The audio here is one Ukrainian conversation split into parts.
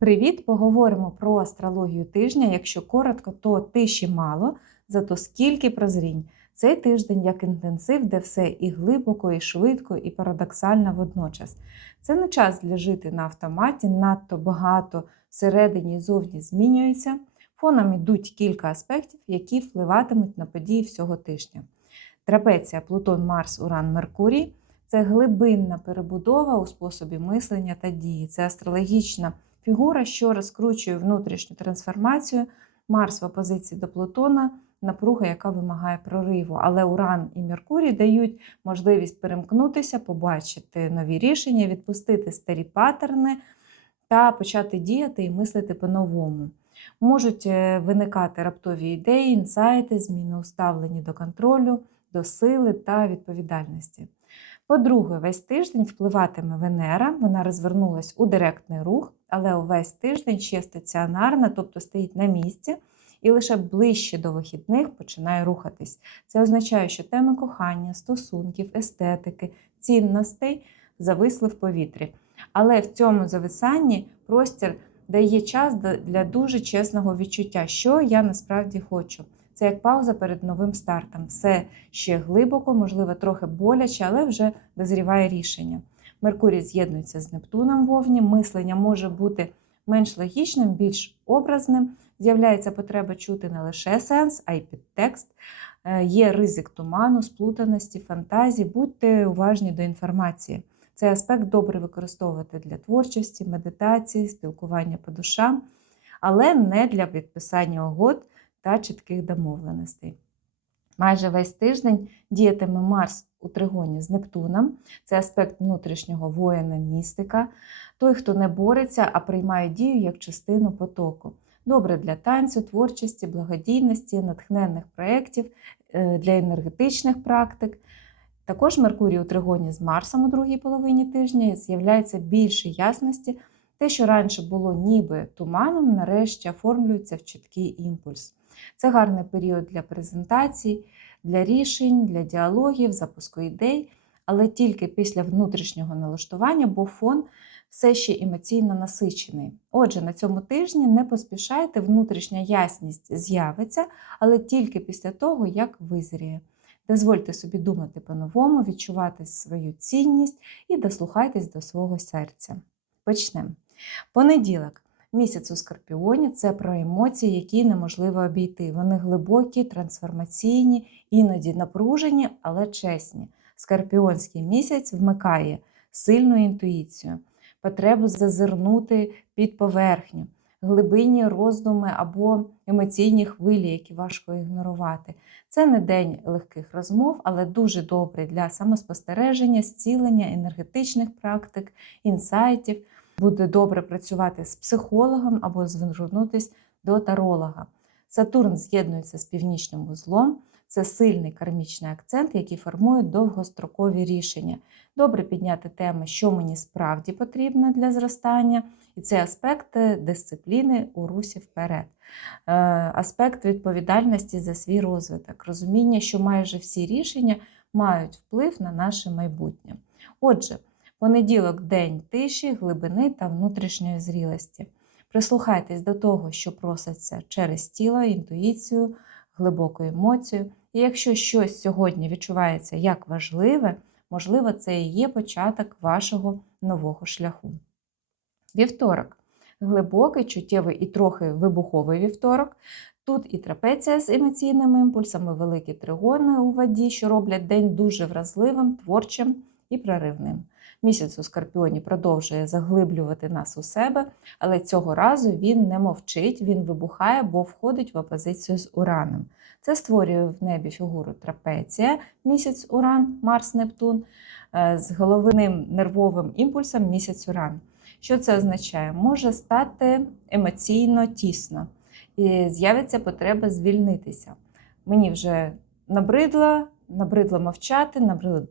Привіт! Поговоримо про астрологію тижня. Якщо коротко, то тиші мало, зато скільки прозрінь. Цей тиждень як інтенсив, де все і глибоко, і швидко, і парадоксально водночас. Це не час для жити на автоматі, надто багато всередині і зовні змінюється. Фоном йдуть кілька аспектів, які впливатимуть на події всього тижня. Трапеція Плутон, Марс, Уран, Меркурій це глибинна перебудова у способі мислення та дії. Це астрологічна фігура, що розкручує внутрішню трансформацію. Марс в опозиції до Плутона, напруга, яка вимагає прориву. Але Уран і Меркурій дають можливість перемкнутися, побачити нові рішення, відпустити старі паттерни та почати діяти і мислити по-новому. Можуть е, виникати раптові ідеї, інсайти, зміни у ставленні до контролю, до сили та відповідальності. По-друге, весь тиждень впливатиме Венера, вона розвернулась у директний рух, але увесь тиждень ще стаціонарна, тобто стоїть на місці, і лише ближче до вихідних починає рухатись. Це означає, що теми кохання, стосунків, естетики, цінностей зависли в повітрі. Але в цьому зависанні простір дає час для дуже чесного відчуття, що я насправді хочу. Це як пауза перед новим стартом. Все ще глибоко, можливо, трохи боляче, але вже дозріває рішення. Меркурій з'єднується з Нептуном вовні, мислення може бути менш логічним, більш образним. З'являється потреба чути не лише сенс, а й підтекст. Е, є ризик туману, сплутаності, фантазії. Будьте уважні до інформації. Цей аспект добре використовувати для творчості, медитації, спілкування по душам, але не для підписання угод та чітких домовленостей. Майже весь тиждень діятиме Марс у тригоні з Нептуном, це аспект внутрішнього воїна, містика, той, хто не бореться, а приймає дію як частину потоку. Добре для танцю, творчості, благодійності, натхненних проєктів, е, для енергетичних практик. Також Меркурій у тригоні з Марсом у другій половині тижня з'являється більше ясності. Те, що раніше було ніби туманом, нарешті оформлюється в чіткий імпульс. Це гарний період для презентацій, для рішень, для діалогів, запуску ідей, але тільки після внутрішнього налаштування, бо фон все ще емоційно насичений. Отже, на цьому тижні не поспішайте, внутрішня ясність з'явиться, але тільки після того, як визріє. Дозвольте собі думати по-новому, відчувати свою цінність і дослухайтесь до свого серця. Почнемо. Понеділок. Місяць у Скорпіоні це про емоції, які неможливо обійти. Вони глибокі, трансформаційні, іноді напружені, але чесні. Скорпіонський місяць вмикає сильну інтуїцію, потребу зазирнути під поверхню, глибинні роздуми або емоційні хвилі, які важко ігнорувати. Це не день легких розмов, але дуже добрий для самоспостереження, зцілення, енергетичних практик, інсайтів буде добре працювати з психологом або звернутися до таролога. Сатурн з'єднується з північним вузлом. Це сильний кармічний акцент, який формує довгострокові рішення. Добре підняти теми, що мені справді потрібно для зростання, і це аспект дисципліни у русі вперед, е, аспект відповідальності за свій розвиток, розуміння, що майже всі рішення мають вплив на наше майбутнє. Отже, Понеділок день тиші, глибини та внутрішньої зрілості. Прислухайтесь до того, що проситься через тіло, інтуїцію, глибоку емоцію. І якщо щось сьогодні відчувається як важливе, можливо, це і є початок вашого нового шляху. Вівторок. Глибокий, чуттєвий і трохи вибуховий вівторок. Тут і трапеція з емоційними імпульсами, великі тригони у воді, що роблять день дуже вразливим, творчим і проривним. Місяць у Скорпіоні продовжує заглиблювати нас у себе, але цього разу він не мовчить, він вибухає, бо входить в опозицію з Ураном. Це створює в небі фігуру трапеція, місяць Уран, Марс, Нептун, е, з головним нервовим імпульсом місяць Уран. Що це означає? Може стати емоційно тісно, і з'явиться потреба звільнитися. Мені вже набридло, набридло мовчати,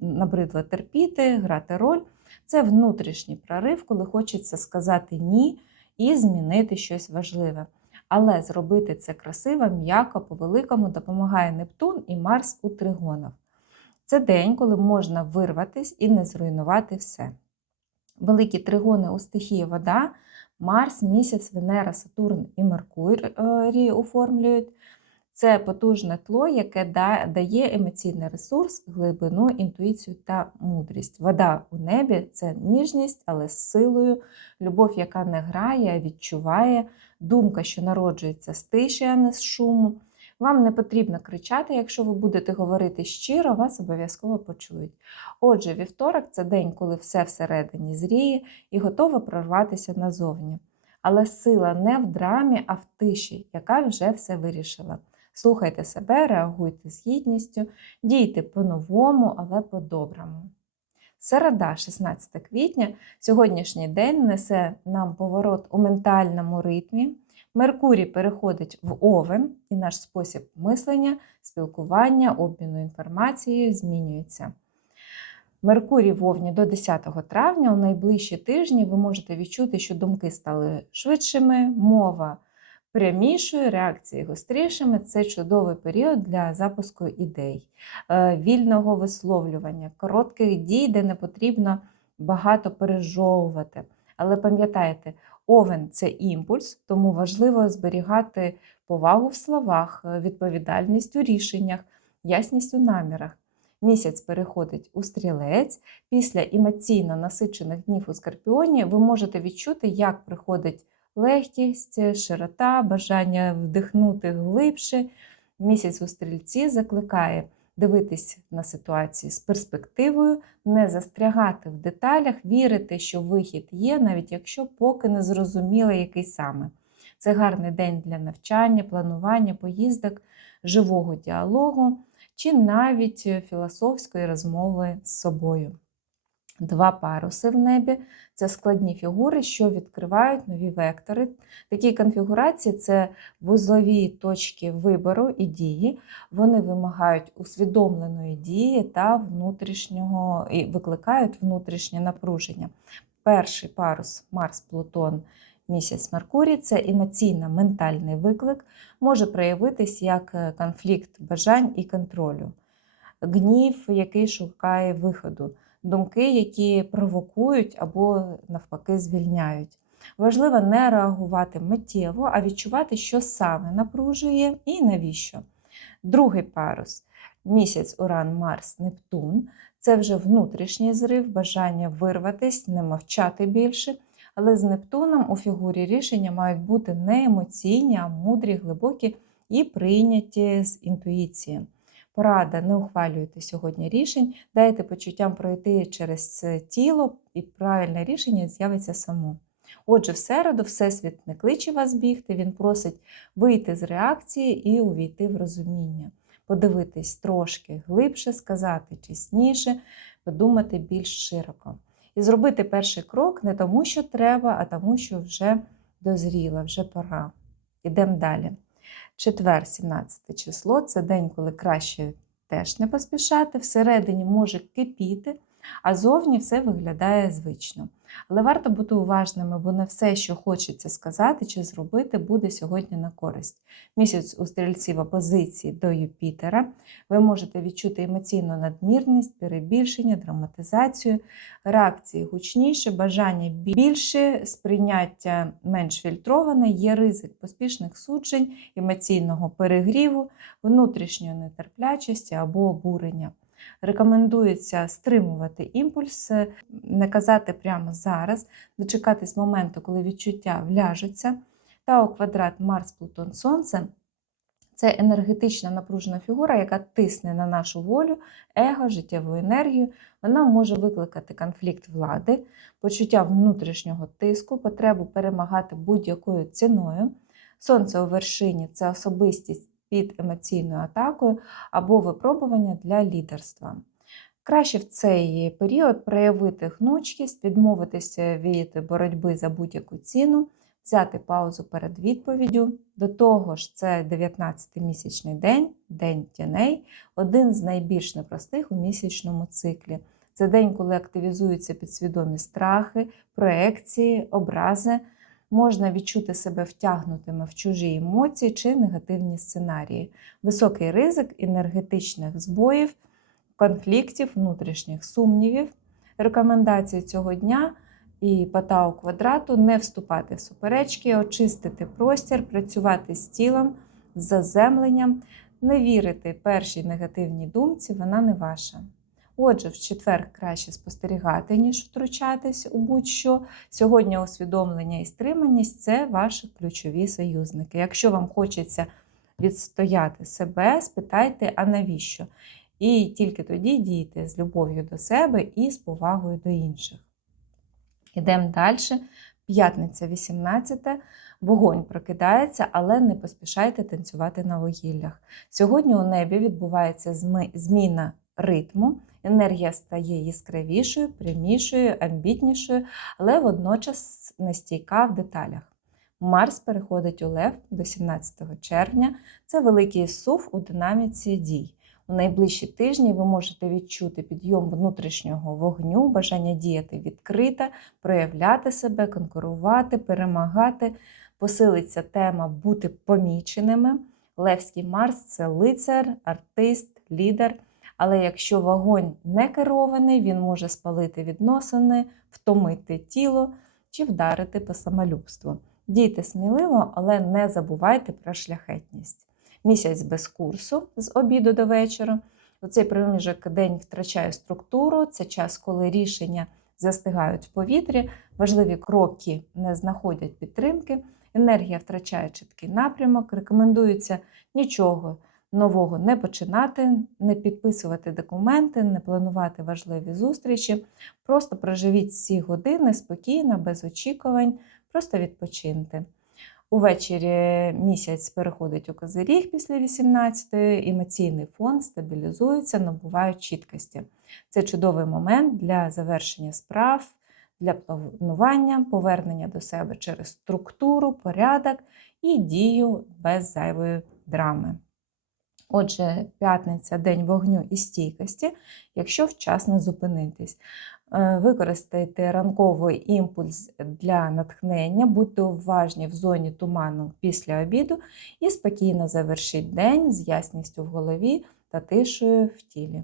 набридло терпіти, грати роль. Це внутрішній прорив, коли хочеться сказати ні і змінити щось важливе. Але зробити це красиво, м'яко, по-великому допомагає Нептун і Марс у тригонах. Це день, коли можна вирватися і не зруйнувати все. Великі тригони у стихії вода Марс, місяць, Венера, Сатурн і Меркурій оформлюють. Це потужне тло, яке дає емоційний ресурс, глибину, інтуїцію та мудрість. Вода у небі це ніжність, але з силою, любов, яка не грає, а відчуває, думка, що народжується з тиші, а не з шуму. Вам не потрібно кричати, якщо ви будете говорити щиро, вас обов'язково почують. Отже, вівторок це день, коли все всередині зріє і готове прорватися назовні. Але сила не в драмі, а в тиші, яка вже все вирішила. Слухайте себе, реагуйте з гідністю, дійте по-новому, але по-доброму. Середа, 16 квітня, сьогоднішній день несе нам поворот у ментальному ритмі. Меркурій переходить в овен, і наш спосіб мислення, спілкування, обміну інформацією змінюється. Меркурій в Овні до 10 травня, у найближчі тижні ви можете відчути, що думки стали швидшими, мова прямішою, реакції гострішими. Це чудовий період для запуску ідей, е, вільного висловлювання, коротких дій, де не потрібно багато пережовувати. Але пам'ятайте, овен це імпульс, тому важливо зберігати повагу в словах, е, відповідальність у рішеннях, ясність у намірах. Місяць переходить у стрілець. Після емоційно насичених днів у скорпіоні ви можете відчути, як приходить легкість, широта, бажання вдихнути глибше. Місяць у стрільці закликає дивитись на ситуації з перспективою, не застрягати в деталях, вірити, що вихід є, навіть якщо поки не зрозуміло, який саме. Це гарний день для навчання, планування, поїздок, живого діалогу чи навіть філософської розмови з собою. Два паруси в небі це складні фігури, що відкривають нові вектори. Такі конфігурації це вузлові точки вибору і дії. Вони вимагають усвідомленої дії та внутрішнього і викликають внутрішнє напруження. Перший парус Марс, Плутон, місяць Меркурій це емоційно-ментальний виклик, може проявитись як конфлікт бажань і контролю, гнів, який шукає виходу думки, які провокують або навпаки звільняють. Важливо не реагувати миттєво, а відчувати, що саме напружує і навіщо. Другий парус місяць Уран, Марс, Нептун це вже внутрішній зрив, бажання вирватись, не мовчати більше. Але з Нептуном у фігурі рішення мають бути не емоційні, а мудрі, глибокі і прийняті з інтуїції. Порада, не ухвалюйте сьогодні рішень, дайте почуттям пройти через тіло, і правильне рішення з'явиться само. Отже, в середу Всесвіт не кличе вас бігти, він просить вийти з реакції і увійти в розуміння, подивитись трошки глибше, сказати чесніше, подумати більш широко. І зробити перший крок не тому, що треба, а тому, що вже дозріла, вже пора. Ідемо далі. Четвер, 17 число це день, коли краще теж не поспішати, всередині може кипіти, а зовні все виглядає звично. Але варто бути уважними, бо не все, що хочеться сказати чи зробити, буде сьогодні на користь. Місяць у стрільці в опозиції до Юпітера. Ви можете відчути емоційну надмірність, перебільшення, драматизацію, реакції гучніше, бажання більше, сприйняття менш фільтроване, є ризик поспішних суджень, емоційного перегріву, внутрішньої нетерплячості або обурення. Рекомендується стримувати імпульс, не казати прямо зараз, дочекатись моменту, коли відчуття вляжуться. Та у квадрат Марс, Плутон, Сонце це енергетична напружена фігура, яка тисне на нашу волю, его, життєву енергію. Вона може викликати конфлікт влади, почуття внутрішнього тиску, потребу перемагати будь-якою ціною. Сонце у вершині це особистість під емоційною атакою або випробування для лідерства. Краще в цей період проявити гнучкість, відмовитися від боротьби за будь-яку ціну, взяти паузу перед відповіддю. До того ж, це 19-місячний день, день тіней, один з найбільш непростих у місячному циклі. Це день, коли активізуються підсвідомі страхи, проекції, образи можна відчути себе втягнутими в чужі емоції чи негативні сценарії, високий ризик енергетичних збоїв, конфліктів, внутрішніх сумнівів. Рекомендації цього дня і Патау квадрату не вступати в суперечки, очистити простір, працювати з тілом, з заземленням, не вірити першій негативній думці, вона не ваша. Отже, в четвер краще спостерігати, ніж втручатись у будь-що. Сьогодні усвідомлення і стриманість це ваші ключові союзники. Якщо вам хочеться відстояти себе, спитайте, а навіщо? І тільки тоді дійте з любов'ю до себе і з повагою до інших. Йдемо далі. П'ятниця 18. Вогонь прокидається, але не поспішайте танцювати на вугіллях. Сьогодні у небі відбувається зміна ритму, енергія стає яскравішою, прямішою, амбітнішою, але водночас нестійка в деталях. Марс переходить у Лев до 17 червня. Це великий сув у динаміці дій. У найближчі тижні ви можете відчути підйом внутрішнього вогню, бажання діяти відкрито, проявляти себе, конкурувати, перемагати. Посилиться тема бути поміченими. Левський Марс це лицар, артист, лідер. Але якщо вогонь не керований, він може спалити відносини, втомити тіло чи вдарити по самолюбству. Дійте сміливо, але не забувайте про шляхетність. Місяць без курсу з обіду до вечора. У цей проміжок день втрачає структуру. Це час, коли рішення застигають в повітрі, важливі кроки не знаходять підтримки, енергія втрачає чіткий напрямок. Рекомендується нічого нового не починати, не підписувати документи, не планувати важливі зустрічі. Просто проживіть ці години спокійно, без очікувань, просто відпочиньте. Увечері місяць переходить у козиріг після 18-ї, емоційний фон стабілізується, набувають чіткості. Це чудовий момент для завершення справ, для планування, повернення до себе через структуру, порядок і дію без зайвої драми. Отже, п'ятниця день вогню і стійкості, якщо вчасно зупинитись. Е, Використайте ранковий імпульс для натхнення, будьте уважні в зоні туману після обіду і спокійно завершіть день з ясністю в голові та тишою в тілі.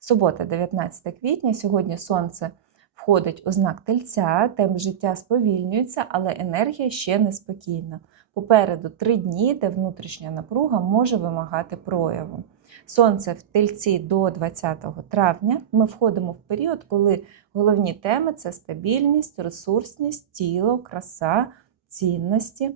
Субота, 19 квітня. Сьогодні сонце входить у знак тельця, темп життя сповільнюється, але енергія ще неспокійна. Попереду три дні, де внутрішня напруга може вимагати прояву. Сонце в тельці до 20 травня. Ми входимо в період, коли головні теми це стабільність, ресурсність, тіло, краса, цінності.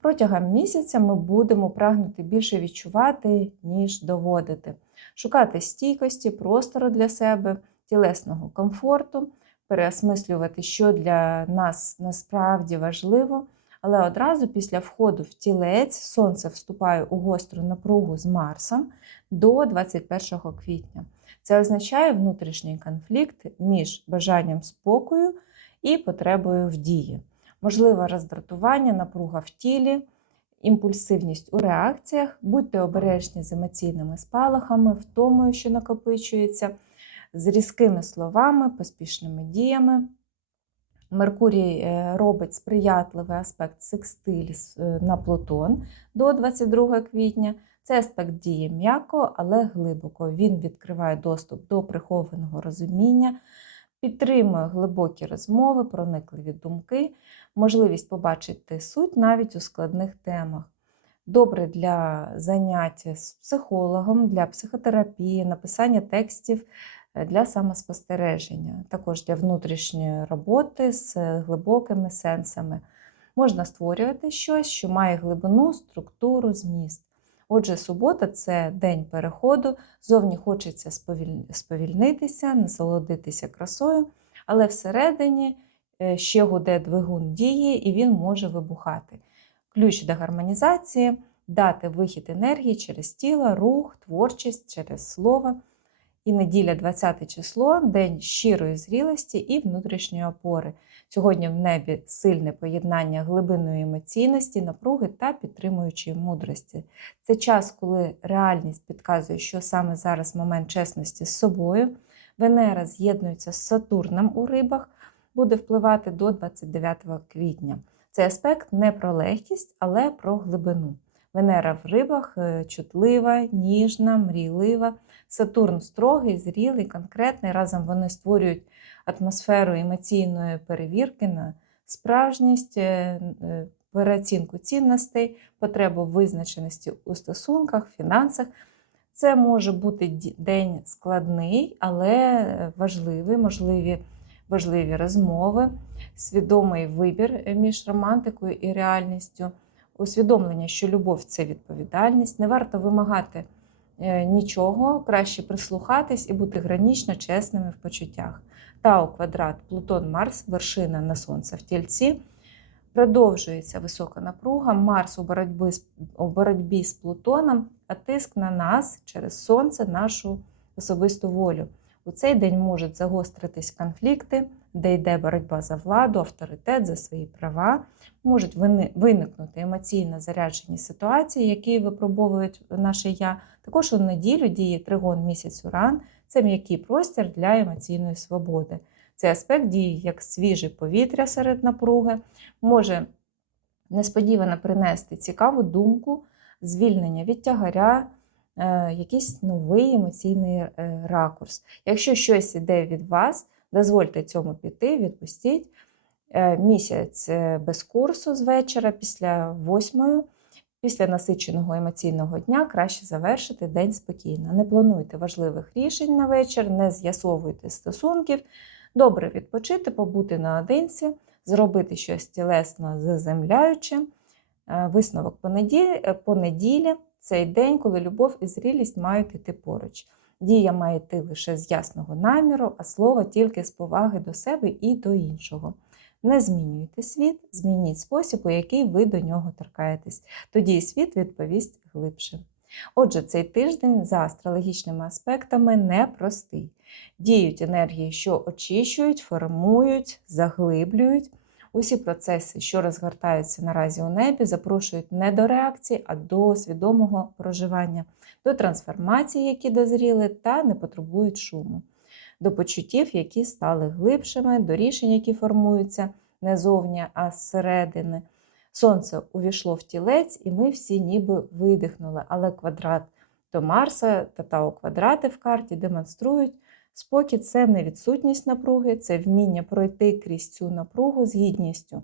Протягом місяця ми будемо прагнути більше відчувати, ніж доводити, шукати стійкості, простору для себе, тілесного комфорту, переосмислювати, що для нас насправді важливо. Але одразу після входу в тілець сонце вступає у гостру напругу з Марсом до 21 квітня. Це означає внутрішній конфлікт між бажанням спокою і потребою в дії. Можливе роздратування, напруга в тілі, імпульсивність у реакціях, будьте обережні з емоційними спалахами, втомою, що накопичується, з різкими словами, поспішними діями. Меркурій е, робить сприятливий аспект секстиль е, на Плутон до 22 квітня. Цей аспект діє м'яко, але глибоко. Він відкриває доступ до прихованого розуміння, підтримує глибокі розмови, проникливі думки, можливість побачити суть навіть у складних темах. Добре для заняття з психологом, для психотерапії, написання текстів для самоспостереження, також для внутрішньої роботи з глибокими сенсами. Можна створювати щось, що має глибину, структуру, зміст. Отже, субота це день переходу, зовні хочеться сповільнитися, насолодитися красою, але всередині е, ще гуде двигун дії і він може вибухати. Ключ до гармонізації дати вихід енергії через тіло, рух, творчість, через слово. І неділя 20 число день щирої зрілості і внутрішньої опори. Сьогодні в небі сильне поєднання глибинної емоційності, напруги та підтримуючої мудрості. Це час, коли реальність підказує, що саме зараз момент чесності з собою. Венера з'єднується з Сатурном у рибах, буде впливати до 29 квітня. Цей аспект не про легкість, але про глибину. Венера в рибах е, чутлива, ніжна, мрійлива, Сатурн строгий, зрілий, конкретний. Разом вони створюють атмосферу емоційної перевірки на справжність, е, е, переоцінку цінностей, потребу визначеності у стосунках, фінансах. Це може бути день складний, але важливий, можливі важливі розмови, свідомий вибір між романтикою і реальністю, усвідомлення, що любов це відповідальність. Не варто вимагати нічого, краще прислухатись і бути гранічно чесними в почуттях. Тау квадрат Плутон Марс, вершина на Сонце в тільці. Продовжується висока напруга, Марс у боротьбі, з- у боротьбі з Плутоном, а тиск на нас через Сонце, нашу особисту волю. У цей день можуть загостритись конфлікти, де йде боротьба за владу, авторитет, за свої права. Можуть виникнути емоційно заряджені ситуації, які випробовують наше я. Також у неділю діє тригон місяць Уран. Це м'який простір для емоційної свободи. Цей аспект діє як свіже повітря серед напруги, може несподівано принести цікаву думку, звільнення від тягаря, е, якийсь новий емоційний е, ракурс. Якщо щось іде від вас, дозвольте цьому піти, відпустіть. Е, Місяць е, без курсу з вечора після восьмої, після насиченого емоційного дня краще завершити день спокійно. Не плануйте важливих рішень на вечір, не з'ясовуйте стосунків. Добре відпочити, побути наодинці, зробити щось тілесно заземляюче. Е, Висновок понеділі, понеділі цей день, коли любов і зрілість мають йти поруч. Дія має йти лише з ясного наміру, а слово тільки з поваги до себе і до іншого. Не змінюйте світ, змініть спосіб, у який ви до нього торкаєтесь. Тоді і світ відповість глибше. Отже, цей тиждень за астрологічними аспектами непростий. Діють енергії, що очищують, формують, заглиблюють. Усі процеси, що розгортаються наразі у небі, запрошують не до реакції, а до свідомого проживання, до трансформацій, які дозріли, та не потребують шуму, до почуттів, які стали глибшими, до рішень, які формуються не зовні, а зсередини. Сонце увійшло в тілець, і ми всі ніби видихнули, але квадрат до Марса та Тау квадрати в карті демонструють, спокій це не відсутність напруги, це вміння пройти крізь цю напругу з гідністю.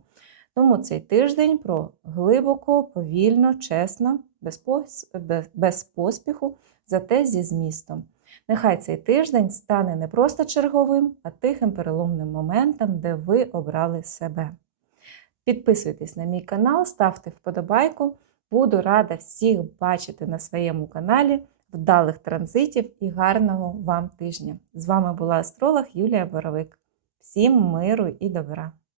Тому цей тиждень про глибоко, повільно, чесно, без, пос- без- без поспіху, зате зі змістом. Нехай цей тиждень стане не просто черговим, а тихим переломним моментом, де ви обрали себе. Підписуйтесь на мій канал, ставте вподобайку. Буду рада всіх бачити на своєму каналі. Вдалих транзитів і гарного вам тижня! З вами була астролог Юлія Боровик. Всім миру і добра!